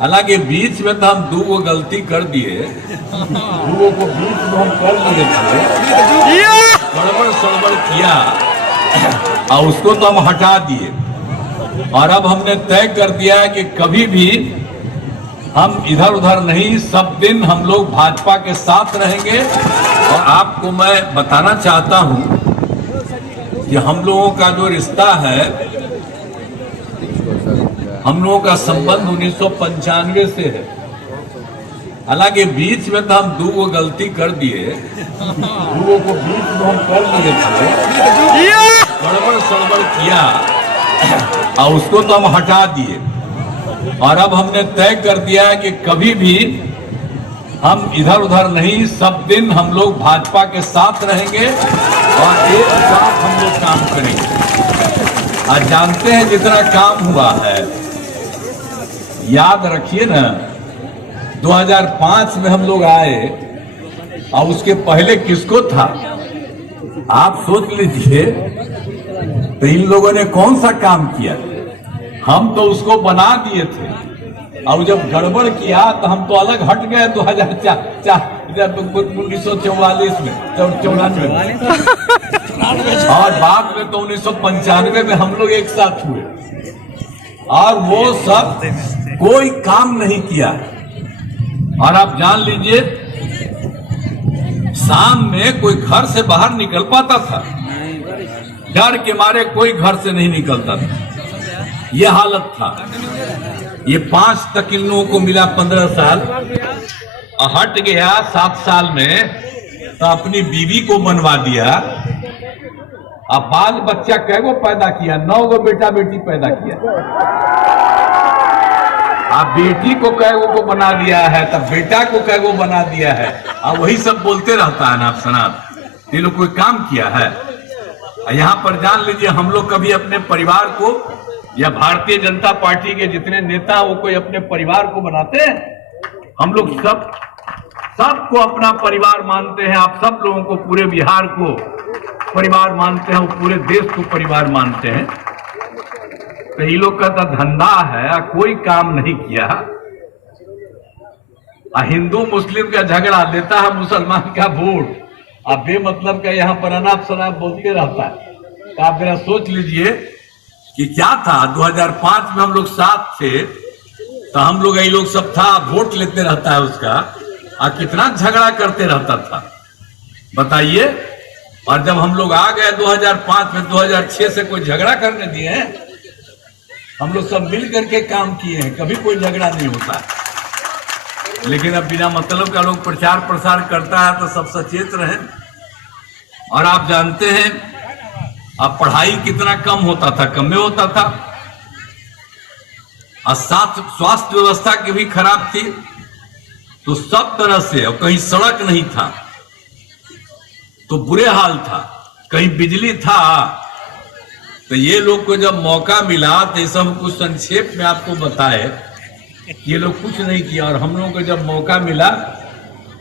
हालांकि बीच में तो हम दो गलती कर दिए, दो को बीच में हम कर लिए थे, गड़बड़ सड़बड़ किया और उसको तो हम हटा दिए। और अब हमने तय कर दिया है कि कभी भी हम इधर उधर नहीं, सब दिन हम लोग भाजपा के साथ रहेंगे। और आपको मैं बताना चाहता हूं कि हम लोगों का जो रिश्ता है, हम लोगों का संबंध 1995 से है। हालांकि बीच में तो हम दो गलती कर दिए, दो को बीच में हम कर लिए थे, गड़बड़ सड़बड़ किया और उसको तो हम हटा दिए। और अब हमने तय कर दिया है कि कभी भी हम इधर उधर नहीं, सब दिन हम लोग भाजपा के साथ रहेंगे और एक साथ हम लोग काम करेंगे। आज जानते हैं जितना काम हुआ है, याद रखिए ना, 2005 में हम लोग आए और उसके पहले किसको था आप सोच लीजिए। तो इन लोगों ने कौन सा काम किया? हम तो उसको बना दिए थे और जब गड़बड़ किया तो हम तो अलग हट गए 1944 में, 94 और बाद में तो 1995 में हम लोग एक साथ हुए और वो सब कोई काम नहीं किया। और आप जान लीजिए, शाम में कोई घर से बाहर निकल पाता था, डर के मारे कोई घर से नहीं निकलता था। ये हालत था। ये 5 तक इन लोगों को मिला 15 साल और हट गया 7 साल में तो अपनी बीवी को बनवा दिया। अब बाल बच्चा कैगो पैदा किया? 9 गो बेटा बेटी पैदा किया। अब बेटी को कैगो को बना दिया है, तब बेटा को कैगो बना दिया है। अब वही सब बोलते रहता है ना आप सनात। ये लोग कोई काम किया है? यहाँ पर जान लीजिए, हम लोग कभी अपने परिवार को या भारतीय जनता पार्टी के जितने नेता वो कोई अपने परिवार को बनाते हैं? हम लोग सबको अपना परिवार मानते हैं। आप सब लोगों को, पूरे बिहार को परिवार मानते हैं, पूरे देश को परिवार मानते हैं। तो ये लोग का तो धंधा है, कोई काम नहीं किया। हिंदू मुस्लिम का झगड़ा देता है मुसलमान का वोट, अब बेमतलब का यहाँ पर अनाप शनाप बोलते रहता है। तो आप जरा सोच लीजिए कि क्या था। 2005 में हम लोग साथ थे तो हम लोग ये लोग सब था, वोट लेते रहता है उसका, और कितना झगड़ा करते रहता था बताइए। और जब हम लोग आ गए 2005 में, 2006 से कोई झगड़ा करने दिए हैं? हम लोग सब मिल करके काम किए हैं, कभी कोई झगड़ा नहीं होता। लेकिन अब बिना मतलब का लोग प्रचार प्रसार करता है तो सब सचेत रहें। और आप जानते हैं अब पढ़ाई कितना कम होता था, कम में होता था। और साथ स्वास्थ्य व्यवस्था की भी खराब थी, तो सब तरह से, और कहीं सड़क नहीं था तो बुरे हाल था, कहीं बिजली था। तो ये लोग को जब मौका मिला तो ये सब कुछ संक्षेप में आपको बताए, ये लोग कुछ नहीं किया। और हम लोगों को जब मौका मिला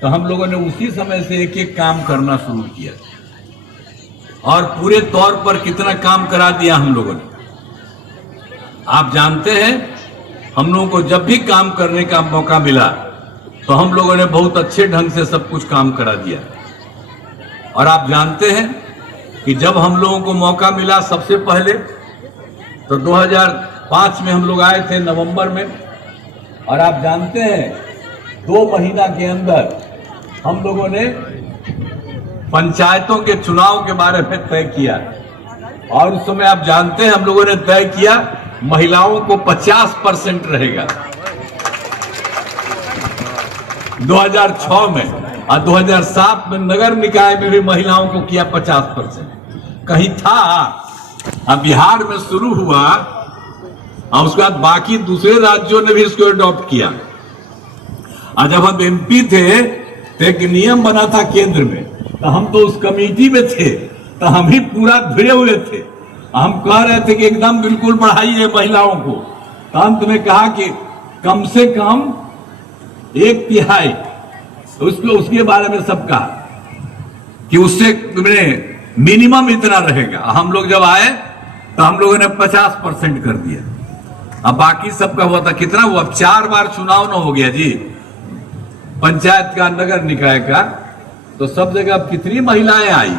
तो हम लोगों ने उसी समय से एक एक काम करना शुरू किया और पूरे तौर पर कितना काम करा दिया हम लोगों ने। आप जानते हैं, हम लोगों को जब भी काम करने का मौका मिला तो हम लोगों ने बहुत अच्छे ढंग से सब कुछ काम करा दिया। और आप जानते हैं कि जब हम लोगों को मौका मिला सबसे पहले तो 2005 में हम लोग आए थे नवंबर में। और आप जानते हैं 2 महीना के अंदर हम लोगों ने पंचायतों के चुनाव के बारे में तय किया। और उस समय आप जानते हैं हम लोगों ने तय किया महिलाओं को 50% रहेगा 2006 में, और 2007 में नगर निकाय में भी महिलाओं को किया 50%। कहीं था? अब बिहार में शुरू हुआ और उसके बाद बाकी दूसरे राज्यों ने भी इसको अडॉप्ट किया। और जब हम एमपी थे तो एक नियम बना था केंद्र में, तो हम तो उस कमेटी में थे, तो हम ही पूरा भिड़े हुए थे। हम कह रहे थे कि एकदम बिल्कुल बढ़ाइए महिलाओं को। तो अंत में कहा कि कम से कम 1/3, उसके बारे में सब कहा कि उससे मिनिमम इतना रहेगा। हम लोग जब आए तो हम लोगों ने 50% कर दिया। अब बाकी सबका हुआ था, कितना हुआ? 4 बार चुनाव न हो गया जी, पंचायत का, नगर निकाय का। तो सब जगह अब कितनी महिलाएं आई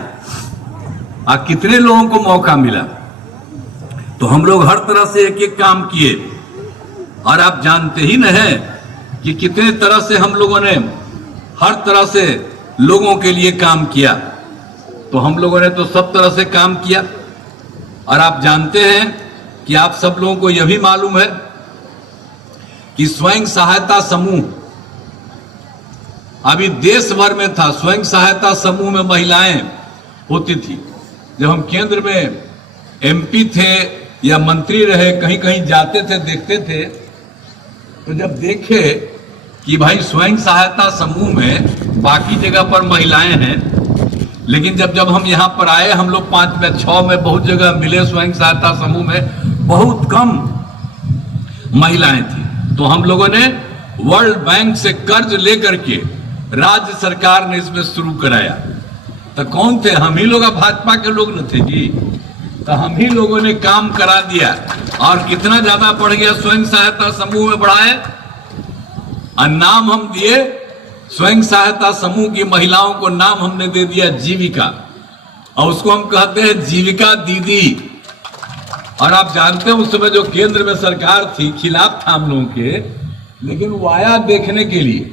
और कितने लोगों को मौका मिला। तो हम लोग हर तरह से एक एक काम किए, और आप जानते ही न है कि कितने तरह से हम लोगों ने हर तरह से लोगों के लिए काम किया। तो हम लोगों ने तो सब तरह से काम किया, और आप जानते हैं कि आप सब लोगों को यह भी मालूम है कि स्वयं सहायता समूह अभी देश भर में था। स्वयं सहायता समूह में महिलाएं होती थी। जब हम केंद्र में एमपी थे या मंत्री रहे, कहीं कहीं जाते थे, देखते थे, तो जब देखे कि भाई स्वयं सहायता समूह में बाकी जगह पर महिलाएं हैं, लेकिन जब हम यहां पर आए, हम लोग 5 में 6 में बहुत जगह मिले, स्वयं सहायता समूह में बहुत कम महिलाएं थी। तो हम लोगों ने वर्ल्ड बैंक से कर्ज लेकर के राज्य सरकार ने इसमें शुरू कराया। तो कौन थे? हम ही लोग, भाजपा के लोग न थे जी। तो हम ही लोगों ने काम करा दिया, और कितना ज्यादा बढ़ गया। स्वयं सहायता समूह में बढ़ाए, और नाम हम दिए स्वयं सहायता समूह की महिलाओं को, नाम हमने दे दिया जीविका, और उसको हम कहते हैं जीविका दीदी। और आप जानते हैं उस समय जो केंद्र में सरकार थी, खिलाफ था हम लोगों के, लेकिन वो आया देखने के लिए,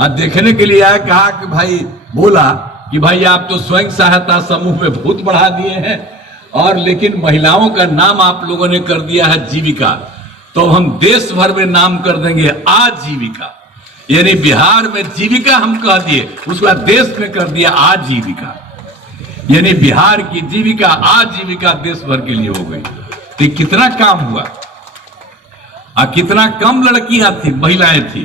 और देखने के लिए आया, कहा कि भाई, बोला कि भाई आप तो स्वयं सहायता समूह में बहुत बढ़ा दिए हैं, और लेकिन महिलाओं का नाम आप लोगों ने कर दिया है जीविका। तो हम देश भर में नाम कर देंगे आजीविका, यानी बिहार में जीविका हम कह दिए, उसके बाद देश में कर दिया आजीविका, यानी बिहार की जीविका आजीविका देश भर के लिए हो गई। तो कितना काम हुआ, और कितना कम लड़कियां थी, महिलाएं थी,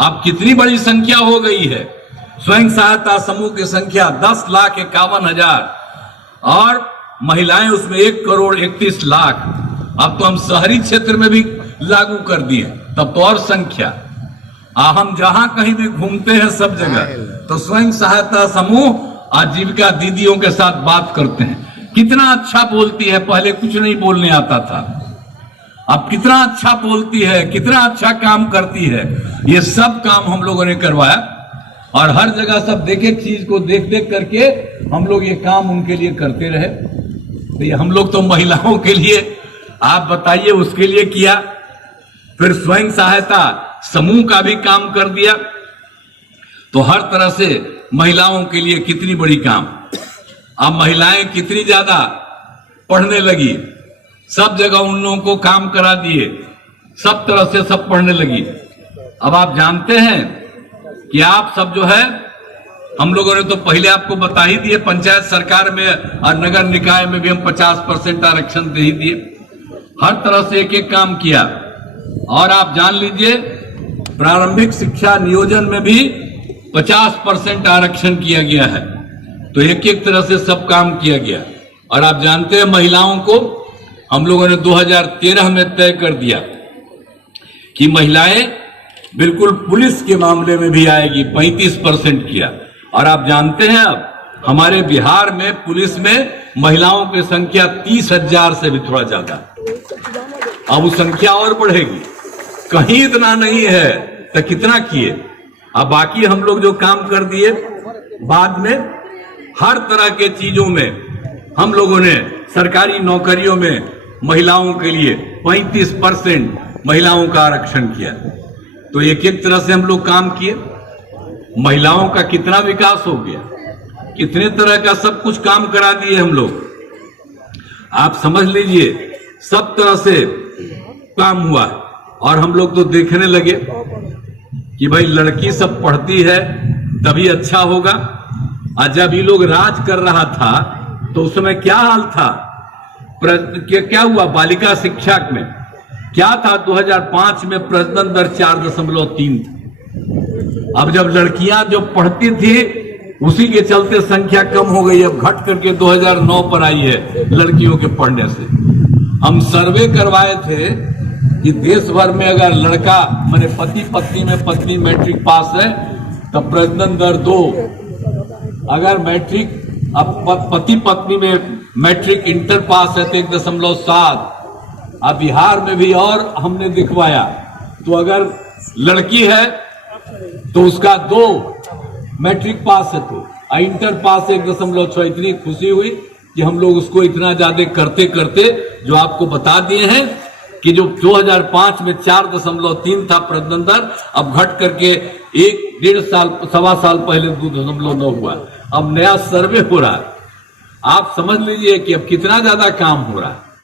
अब कितनी बड़ी संख्या हो गई है। स्वयं सहायता समूह की संख्या 10,51,000, और महिलाएं उसमें 1,31,00,000। अब तो हम शहरी क्षेत्र में भी लागू कर दिए, तब तो और संख्या। हम जहां कहीं भी घूमते हैं सब जगह तो स्वयं सहायता समूह आजीविका दीदियों के साथ बात करते हैं। कितना अच्छा बोलती है, पहले कुछ नहीं बोलने आता था, अब कितना अच्छा बोलती है, कितना अच्छा काम करती है। ये सब काम हम लोगों ने करवाया, और हर जगह सब देख एक चीज को देख देख करके हम लोग ये काम उनके लिए करते रहे। तो ये हम लोग तो महिलाओं के लिए, आप बताइए, उसके लिए किया। फिर स्वयं सहायता समूह का भी काम कर दिया। तो हर तरह से महिलाओं के लिए कितनी बड़ी काम। अब महिलाएं कितनी ज्यादा पढ़ने लगी, सब जगह उन लोगों को काम करा दिए, सब तरह से सब पढ़ने लगी। अब आप जानते हैं कि आप सब जो है, हम लोगों ने तो पहले आपको बता ही दिए, पंचायत सरकार में और नगर निकाय में भी हम 50% आरक्षण दे ही दिए। हर तरह से एक एक काम किया। और आप जान लीजिए, प्रारंभिक शिक्षा नियोजन में भी 50% आरक्षण किया गया है। तो एक एक तरह से सब काम किया गया। और आप जानते हैं, महिलाओं को हम लोगों ने 2013 में तय कर दिया कि महिलाएं बिल्कुल पुलिस के मामले में भी आएगी, 35% किया। और आप जानते हैं, अब हमारे बिहार में पुलिस में महिलाओं की संख्या 30,000 से भी थोड़ा ज्यादा। अब वो संख्या और बढ़ेगी, कहीं इतना नहीं है तो कितना किए। अब बाकी हम लोग जो काम कर दिए, बाद में हर तरह के चीजों में हम लोगों ने सरकारी नौकरियों में महिलाओं के लिए 35% महिलाओं का आरक्षण किया। तो एक एक तरह से हम लोग काम किए। महिलाओं का कितना विकास हो गया, कितने तरह का सब कुछ काम करा दिए हम लोग। आप समझ लीजिए, सब तरह से काम हुआ। और हम लोग तो देखने लगे कि भाई लड़की सब पढ़ती है तभी अच्छा होगा। और जब ये लोग राज कर रहा था तो उस समय क्या हाल था, क्या हुआ बालिका शिक्षा में, क्या था 2005 में प्रजनन दर 4.3 था। अब जब लड़कियां जो पढ़ती थी उसी के चलते संख्या कम हो गई, अब घट करके 2009 पर आई है लड़कियों के पढ़ने से। हम सर्वे करवाए थे कि देश भर में अगर लड़का माने पति पत्नी में पत्नी मैट्रिक पास है तो प्रजनन दर 2, अगर मैट्रिक अब पति पत्नी में मैट्रिक इंटर पास है तो 1.7, अब बिहार में भी और हमने दिखवाया। तो अगर लड़की है तो उसका 2 मैट्रिक पास है तो इंटर पास 1.6। इतनी खुशी हुई कि हम लोग उसको इतना ज्यादा करते करते जो आपको बता दिए हैं कि जो 2005 में 4.3 था प्रतिदंड, अब घट करके 1.5 साल पहले 2.9 हुआ। अब नया सर्वे हो रहा है। आप समझ लीजिए कि अब कितना ज्यादा काम हो रहा है।